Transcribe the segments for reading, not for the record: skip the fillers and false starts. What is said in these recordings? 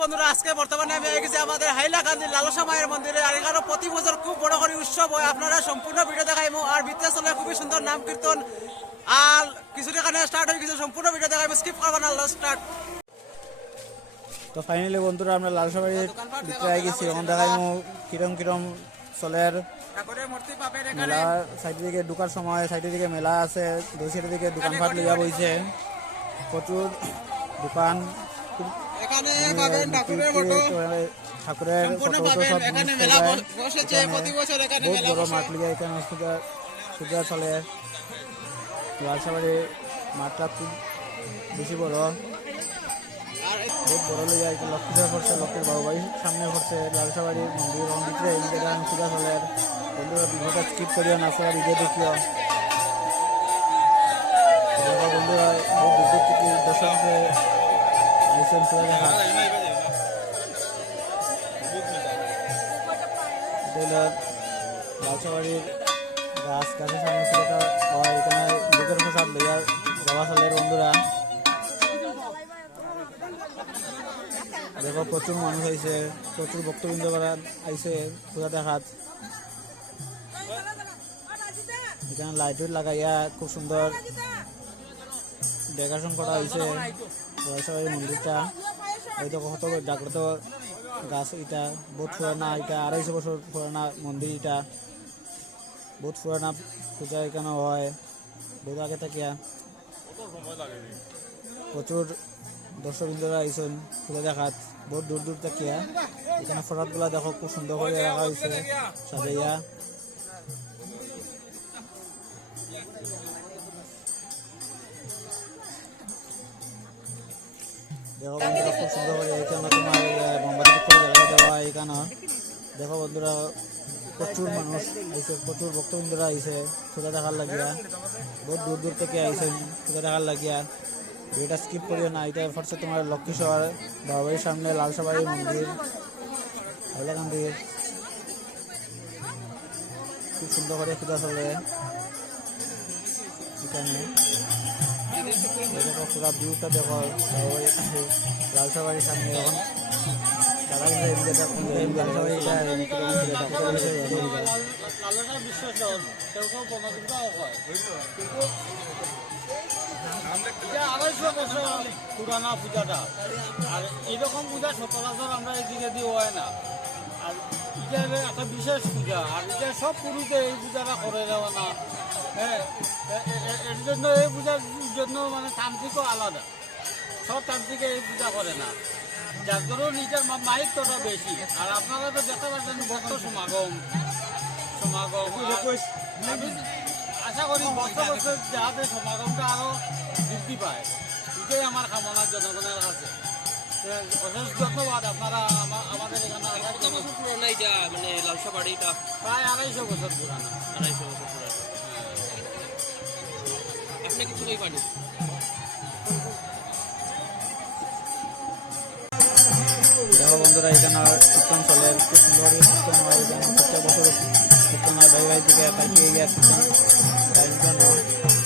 বন্ধুরা আজকে বর্তমানে আমি গেছি আমাদের হাইলাকান্দি লালসা মায়ের মন্দিরে। আর এখানে প্রতি বছর খুব বড় করে উৎসব হয়। আপনারা সম্পূর্ণ ভিডিও দেখাইমু। আর ভিতরে চলে খুবই সুন্দর নাম কীর্তন। আর কিছুটা এখানে স্টার্ট হয়ে গেছে, সম্পূর্ণ ভিডিও দেখাইমু, স্কিপ করবেন না, স্টার্ট। তো ফাইনালি বন্ধুরা আমরা লালসা বাড়ির ভিতরে গেছি। এখন দেখাইমু কিরম কিরম চলের মেলা। সাইডের দিকে ঢুকার সময় সাইডের দিকে মেলা আছে, দুই সাইডের দিকে দোকানপাট লইয়া বইছে, প্রচুর দোকান। ঠাকুরের ফটো সব বহুত বড় মাঠ লিগে এখানে পূজা চলে। লালসা বাড়ির মাঠটা খুব বেশি বড়, বহুত বড় লিগে লক্ষ্মীপুর পড়ছে, লক্ষ্মীর বাবু বাড়ির সামনে পড়ছে লালসা বাড়ির মন্দির। ভিতরে এই জায়গায় পূজা চলে। বন্ধুরা ভিডিওটা স্কিপ করিও না, সবাই ভিডিও দেখিও। বন্ধুরা বহুত দূর দূর থেকে দর্শককে আইসেন পূজা দেখা। লালসা বাড়ির গাছের সামনে পুরোটা হয়। এখানে লোকের প্রসাদ লইয়া যাওয়া চলে। বন্ধুরা দেখো প্রচুর মানুষ আইছে, প্রচুর ভক্তবৃন্দ আইছে পূজা দেখাত। এখানে লাইট লাগাইয়া খুব সুন্দর ডেকোরেশন করা হয়েছে লালসা বাড়ির মন্দিরটা। এই তো কত জাগ্রত গাছ, এটা বহুত পুরানা, এটা 250 বছর পুরানা মন্দির। এটা বহুত পুরানা পূজা এখানে হয় বহুত আগে থেকে। প্রচুর দর্শকবৃন্দরা আইসেন পূজা দেখাত বহুত দূর দূর থেকে। এখানে প্রসাদগুলা দেখো খুব সুন্দর করে রাখা হয়েছে সাজাইয়া। দেখো বন্ধুরা খুব সুন্দর করে এখানে তোমার মোমবাতি করে জ্বালিয়ে দেওয়া। এখানে দেখো বন্ধুরা প্রচুর মানুষ আইসে, প্রচুর ভক্তবৃন্দরা আইসে পূজা দেখার লাগিয়া। বহুত দূর দূর থেকে আইসেন পূজা দেখার লাগিয়া। ভিডিওটা স্কিপ করিও না। এটা হচ্ছে তোমার লক্ষ্মীশ্বর বাবাবাড়ির সামনে লালসা বাড়ির মন্দির হাইলাকান্দির। খুব সুন্দর করে পূজা চলে এখানে। দেখো পুরা ভিউটা দেখো লালসা বাড়ির সামনে। এখন পুরানা পূজাটা, আর এইরকম পূজা সচরাচর আমরা এদিকে দিয়ে হয় না। আর এটা একটা বিশেষ পূজা, আর এটা সব পুরুষে এই পূজাটা করে দেওয়া না। হ্যাঁ, এর জন্য এই পূজার জন্য মানে তান্ত্রিকও আলাদা, সব তান্ত্রিকে এই পূজা করে না, যার জন্য নিজের মাহিত্যটা বেশি। আর আপনারা তো দেখতে পাচ্ছেন ভক্ত সমাগম। আমি আশা করি বছর বছর যাতে সমাগমটা আরও বৃদ্ধি পায়, এটাই আমার কামনা জনগণের কাছে। অশেষ ধন্যবাদ। আপনারা আমাদের এখানে পুরানা এটা মানে লালসা বাড়িটা প্রায় 250 বছর পুরানা। 250 বছর পুরানা। আপনি কিছু নেই পারেন। দেখো বন্ধুরা এখানে কীর্তন চলে, খুব সুন্দর কীর্তন হয়। এখানে প্রত্যেক বছর কীর্তন হয়, ভাই ভাই থেকে পাইকে গিয়ে কীর্তন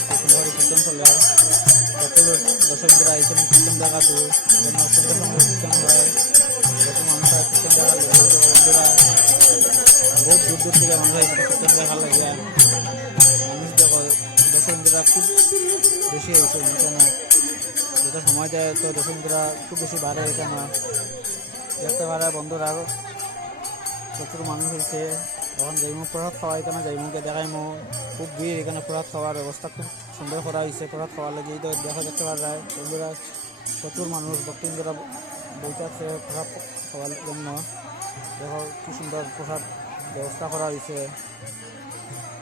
খুব সুন্দর কীর্তন চলে। প্রচুর দর্শকরা আইসেন কীর্তন দেখাতো। এখানে সন্ধ্যার সময় কীর্তন হয়, প্রচুর মানুষ হয় কীর্তন দেখার লাগে। বন্ধুরা বহুত দূর দূর থেকে মানুষ আইসেন কীর্তন দেখার লাগিয়া। মানুষ দেখো দর্শকরা খুব বেশি আইসেন এখানে। যেটা সময় যায় তো দর্শকরা খুব বেশি বাড়ে এখানে দেখতে পারে। বন্ধুরা প্রচুর মানুষ হয়েছে। তখন যাইমু প্রসাদ খাওয়া, এখানে যাইমুকে দেখাইমু খুব ভিড়। এখানে প্রসাদ খাওয়ার ব্যবস্থা খুব সুন্দর করা হয়েছে। প্রসাদ খাওয়ার লাগে তো দেখা দেখতে পাওয়া যায়। বন্ধুরা প্রচুর মানুষ ভক্তবৃন্দরা বইতে আছে প্রসাদ খাওয়ার জন্য। দেখো কি সুন্দর প্রসাদ ব্যবস্থা করা হয়েছে।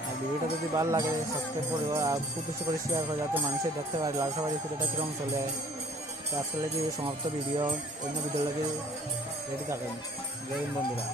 আর ভিডিওটা যদি ভালো লাগে সাবস্ক্রাইব করে আর খুব বেশি করে শেয়ার করে, যাতে মানুষের দেখতে পারে লালসা বাড়ির পুজোটা কীরকম চলে। তো আজকে লাগে সমাপ্ত ভিডিও, অন্য ভিডিও লাগে রেডি থাকেন। জয় হিন্দ বন্ধুরা।